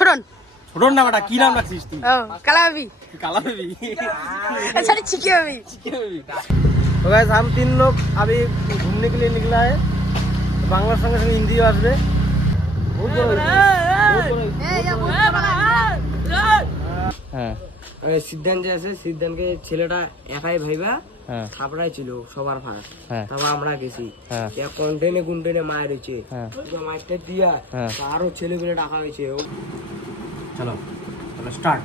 ছোটন ছোটন না বেটা, কি নাম রাখছিস তুই? ও কালাবি কালাবেবি। अच्छा चिकी बेबी तो गाइस हम 3 लोग अभी घूमने के लिए निकला है। बांग्ला संगे संगे हिंदी আসবে। बहुत जोर হ্যাঁ সিদ্ধান্ত যে আছে সিদ্ধান্তকে ছেলেটা একাই ভাইবা হ্যাঁ থাপড়াই ছিল সবার ফাঁস হ্যাঁ তারপর আমরা গেছি হ্যাঁ কন্টেনে কুন্টেনে মায়ের হয়েছে হ্যাঁ মায়েরটা দিয়া হ্যাঁ আরো ছেলেগুলো ডাকা হয়েছে চলো তাহলে start.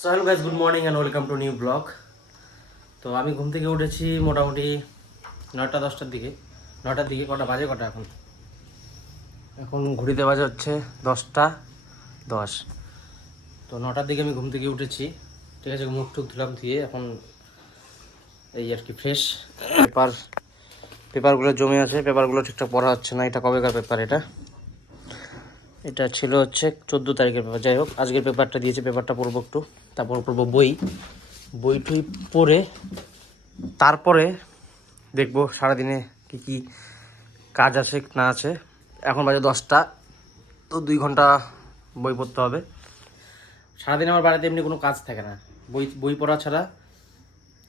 So hello guys, good morning and welcome to new blog. তো আমি ঘুম থেকে উঠেছি মোটামুটি 9টা-10টার দিকে। 9টার দিকে, কটা বাজে কটা এখন? এখন ঘড়িতে বাজে হচ্ছে 10টা 10। তো 9টার দিকে আমি ঘুম থেকে উঠেছি, ঠিক আছে। মুখ টুক ধুলাম, ধুয়ে এখন এই আর কি ফ্রেশ। পেপারগুলো জমে আছে, পেপারগুলো ঠিকঠাক পড়া হচ্ছে না। এটা কবেকার পেপার? এটা ছিল হচ্ছে 14 তারিখের পেপার। যাই হোক, আজকের পেপারটা দিয়েছে, পেপারটা পড়বো একটু, তারপর পড়বো বইটুই পড়ে তারপরে দেখবো সারাদিনে কি কি কাজ আছে না আছে। এখন বাজে 10টা, তো 2 ঘন্টা বই পড়তে হবে। সারাদিন আমার বাড়িতে এমনি কোনো কাজ থাকে না, বই পড়া ছাড়া।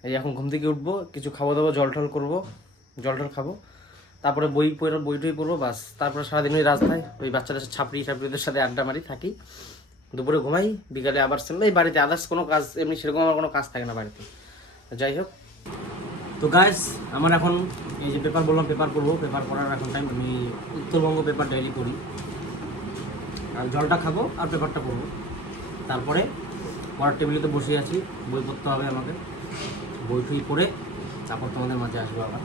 এই এখন ঘুম থেকে উঠবো, কিছু খাবো দাবো, জল টল খাবো, তারপরে বইটই পড়বো, বাস। তারপরে সারাদিন ওই রাস্তায় ওই বাচ্চাদের ছাপড়িদের সাথে আড্ডা মারি থাকি, দুপুরে ঘুমাই, বিকালে আবার এই বাড়িতে আদার্স কোনো কাজ এমনি সেরকম আমার কোনো কাজ থাকে না বাড়িতে। যাই হোক, তো গাইস আমার এখন এই যে পেপার বললাম, পেপার পড়বো, পেপার পড়ার এখন টাইম। আমি উত্তরবঙ্গ পেপার ডেইলি পড়ি, আর জলটা খাবো আর পেপারটা পড়বো। তারপরে পড়ার টেবিলে তো বসে আছি, বই পড়তে হবে আমাকে। বইটুই পড়ে তারপর তোমাদের মাঝে আসবো। আবার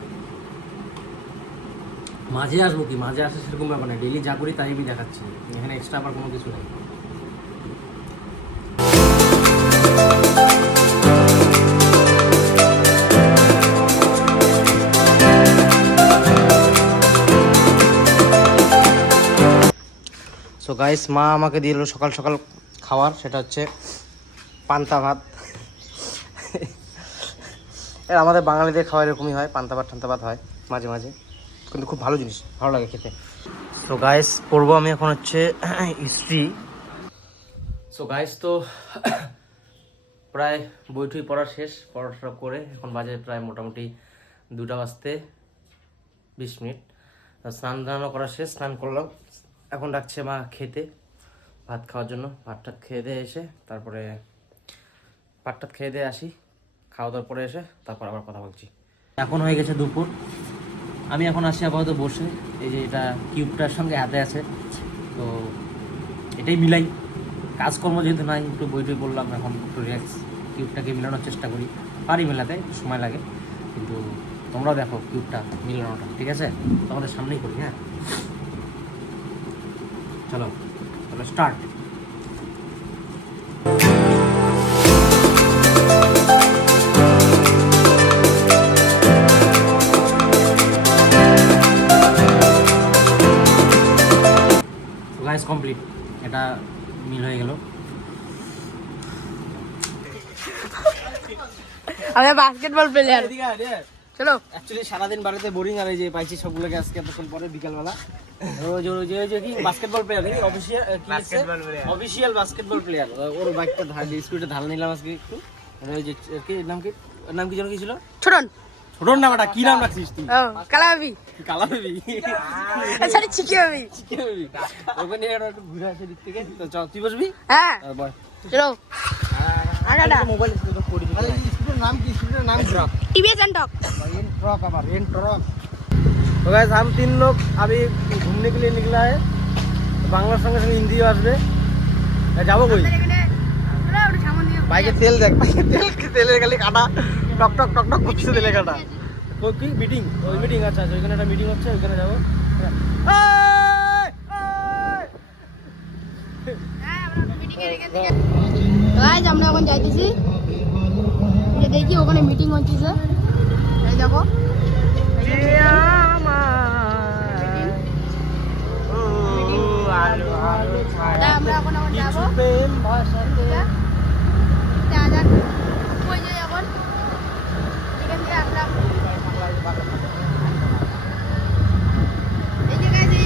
মাঝে আসবো কি, মাঝে আসে সেরকম ব্যাপার না, ডেইলি যা করি তাই আমি দেখাচ্ছি, এখানে এক্সট্রা আবার কোনো কিছু নেই। সো গাইস, মা আমাকে দিয়ে এলো সকাল সকাল খাওয়ার, সেটা হচ্ছে পান্তা ভাত। আমাদের বাঙালিদের খাওয়া এরকমই হয়, পান্তা ভাত ঠান্তা ভাত হয় মাঝে মাঝে, কিন্তু খুব ভালো জিনিস, ভালো লাগে খেতে। সো গাইস, পড়বো আমি এখন হচ্ছে হিস্ট্রি। সো গাইস, তো প্রায় বইটুই পড়া শেষ, পড়াটা করে এখন বাজে প্রায় মোটামুটি 2টা বাজতে 20 মিনিট। স্নান দানও করা শেষ, স্নান করলাম। এখন ডাকছে মা খেতে, ভাত খাওয়ার জন্য। ভাতটা খেয়ে দিয়ে এসে তারপরে ভাতটা খেয়ে দিয়ে আসি, খাওয়া দাওয়ার পরে এসে তারপর আবার কথা বলছি। এখন হয়ে গেছে দুপুর, আমি এখন আসি আপাতত বসে। এই যে এটা কিউবটার সঙ্গে হাতে আছে, তো এটাই মিলাই। কাজকর্ম যেহেতু নাই, একটু বইটই বললাম, এখন একটু রিল্যাক্স, কিউবটাকে মিলানোর চেষ্টা করি। পারি মেলাতে, একটু সময় লাগে, কিন্তু তোমরাও দেখো কিউবটা মিলানোটা, ঠিক আছে? তোমাদের সামনেই করি। হ্যাঁ চলো তাহলে স্টার্ট। গাইস কমপ্লিট, এটা মিল হয়ে গেল। আমি বাস্কেটবল প্লেয়ার। চলো, অ্যাকচুয়ালি সারাদিন বাড়িতে বোরিং, আর এই যে পাইছি সবগুলোকে আজকে এতক্ষণ পরে বিকালবেলা। কি basketball player, official basketball player. ওর বাইকটা স্পিডে ঢাল নিলাম আজকে একটু। ওই যে নাম কি যেন কি ছিল? ছোটন না বেটা, কি নাম রাখছিস তুই? ও কালাবি কালাবেবি। अच्छा चिकी बेबी ওখানে একটু ঘুরে আসে দিক থেকে। তো চল, তুই বসবি? हां বয়। चलो आगाडा মোবাইল পড়ি। স্পিডের নাম কি? স্পিডের नाम ट्रक, टीवीएस एंटॉक ट्रक। तो गाइस हम 3 लोग अभी घूमने के लिए निकला है। बांग्ला संगे संगे हिंदी আসবে। যাবো কই? বাইকের তেল দেখ, তেলের খালি কাটা টক টক টক টক করছে, তেলের কাটা। কি মিটিং? ওই মিটিং, আচ্ছা আচ্ছা, ওইখানে একটা মিটিং হচ্ছে, ওইখানে যাবো। গাইস আমরা এখন যাইতেছি, যে দেখি ওখানে মিটিং হচ্ছে। এই দেখো, আমরা এখন যাবো। এই যে গাইস, এই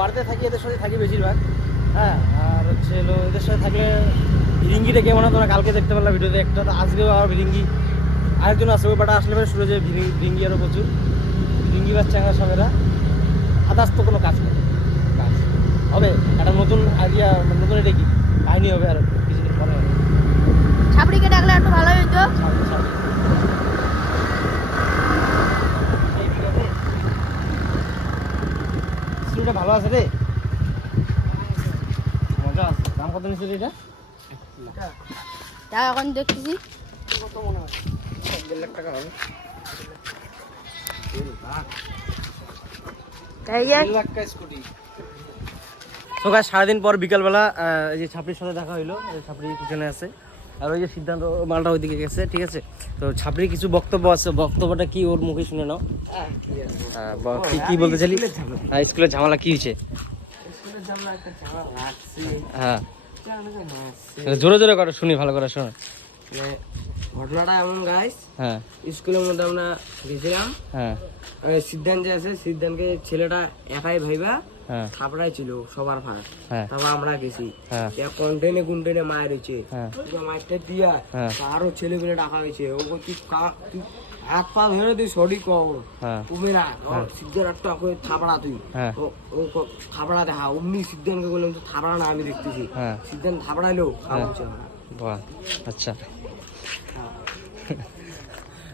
বাড়িতে থাকি, এদের সাথে থাকি বেশিরভাগ। হ্যাঁ, আর হচ্ছে হলো এদের সাথে থাকলে ভিরিঙ্গিটা কেমন হয় তোমরা কালকে দেখতে পারলাম ভিডিওতে একটা, তো আজকেও আবার ভিরিঙ্গি আরেকজন আছে, ওই পাটা আসলে পরে শুরু যে ভিরিঙ্গি আরও প্রচুর ভিরিঙ্গি বাচ্চা সবেরা। আদার্স তো কোনো কাজ নেই, কাজ হবে একটা নতুন আইডিয়া, নতুন এটা কি কাহিনী হবে আর কিছুদিন পরে হবে। ছাপড়িকে ডাকলে একটু ভালো হইতো। স্কুলটা ভালো আছে রে, মজা আছে। দাম কত নিচ্ছে এটা? তা এখন দেখতেছি কত মনে হয় 1.5 লাখ টাকা হবে। তাই যে 1.5 লাখ স্কুটি। তো গাইস সারাদিন পর বিকালবেলা এই যে ছাপড়ির সাথে দেখা হইলো, ছাপড়ি পিছনে আছে আর ওই যে সিদ্ধান্ত মালটা ওইদিকে গেছে, ঠিক আছে। তো ছাপড়ির কিছু বক্তব্য আছে, বক্তব্যটা কি ওর মুখে শুনে নাও। কি বলতে চাইলি? স্কুলের ঝামেলা কি হয়েছে? হ্যাঁ জোরে জোরে করো, শুনি ভালো করে শোনো। ঘটনাটা এমন গাইস, হ্যাঁ স্কুলের মধ্যে আমরা গেছিলাম, হ্যাঁ সিদ্ধান্ত যে আছে সিদ্ধান্তকে ছেলেটা একাই ভাইবা হ্যাঁ থাপড়াই ছিল সবার ফার্স্ট। হ্যাঁ তারপর আমরা গেছি, হ্যাঁ কন্টেনে মায়ের হয়েছে, হ্যাঁ মাইরটা দিয়া হ্যাঁ আরো ছেলে পেলে ডাকা হয়েছে। ও তুই তুই এক পা ধরে তুই সরি কর হ্যাঁ তুমি না সিদ্ধার একটা থাপড়া তুই হ্যাঁ ও থাপড়া দেখা অমনি সিদ্ধান্তকে বললাম তো থাপড়া না আমি দেখতেছি। হ্যাঁ সিদ্ধান্ত থাপড়াইলো বাহ আচ্ছা।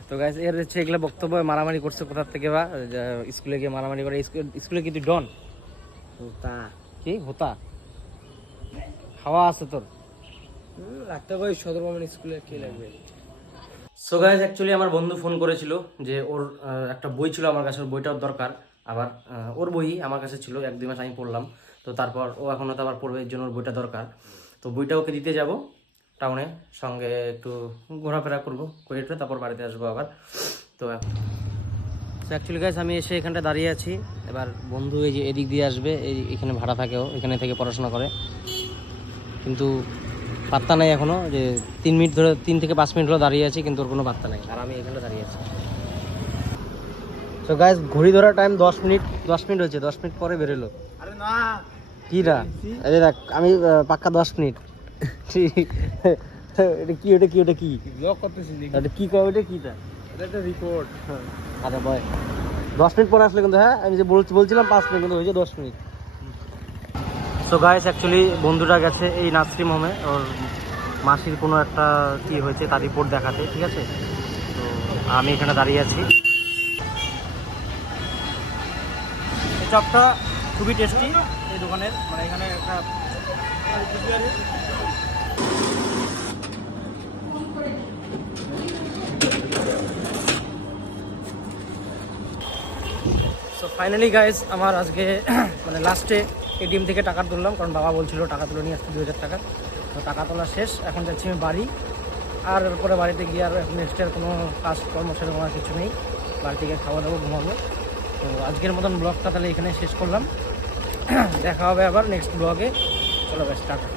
তো গাইস এর হচ্ছে এগুলো বক্তব্য, মারামারি করছে কোথার থেকে বা স্কুলে গিয়ে মারামারি করে। স্কুলে কি তুই ডন? তা কি হোতা হাওয়া আছে তোর? রাখতে কই সদরবামন স্কুলে কে লাগবে। সো গাইস অ্যাকচুয়ালি আমার বন্ধু ফোন করেছিল যে ওর একটা বই ছিল আমার কাছে, ওর বইটাও দরকার। আবার ওর বই আমার কাছে ছিল, 1-2 মাস আমি পড়লাম, তো তারপর ও এখন তো আবার পড়বে, এর জন্য ওর বইটা দরকার। তো বইটা ওকে দিতে যাব টাউনে, সঙ্গে একটু ঘোরাফেরা করবো করে তারপর বাড়িতে আসবো আবার। তো অ্যাকচুয়ালি গাইস আমি এসে এখানটা দাঁড়িয়ে আছি, এবার বন্ধু এই যে এদিক দিয়ে আসবে, এখানে ভাড়া থাকেও, এখানে থেকে পড়াশোনা করে, কিন্তু পাত্তা নাই এখনও, যে 3 মিনিট ধরে 3 থেকে 5 মিনিট ধরে দাঁড়িয়ে আছি, কিন্তু ওর কোনো পাত্তা নাই, আর আমি এখানে দাঁড়িয়ে আছি। তো গাইস ঘড়ি ধরার টাইম 10 মিনিট হয়েছে, 10 মিনিট পরে বেরোলো। আরে না কি না এই দেখ আমি পাক্কা 10 মিনিট। এটা কি ওটা কি ওটা কি ব্লগ করতেছি এটা কি কয় ওটা কি তা? এটা একটা রিপোর্ট। আরে বয় 10 মিনিট পরে আসলে কিন্তু, হ্যাঁ আমি যে বলছিলাম 5 মিনিট, কিন্তু হয়েছে 10 মিনিট। সো গাইস অ্যাকচুয়ালি বন্ধুটা গেছে এই নার্সিং হোমে, ওর মাসির কোনো একটা কি হয়েছে তার রিপোর্ট দেখাতে, ঠিক আছে। তো আমি এখানে দাঁড়িয়ে আছি। এই চপটা খুবই টেস্টি এই দোকানের, মানে এখানে একটা সো ফাইনালি গাইজ আমার আজকে মানে লাস্টে এটিএম থেকে টাকা তুললাম, কারণ বাবা বলছিল টাকা তুলে নিয়ে আসতে 2000 টাকা। তো টাকা তোলা শেষ, এখন যাচ্ছি আমি বাড়ি। আর পরে বাড়িতে গিয়ে আর নেক্সট আর কোনো কাজ কর্ম সেরকম আর কিছু নেই, বাড়িতে গিয়ে খাওয়া দাওয়া ঘুমাবো। তো আজকের মতন ব্লগটা তাহলে এখানে শেষ করলাম, দেখা হবে আবার নেক্সট ব্লগে। চলো বেশ টাটা।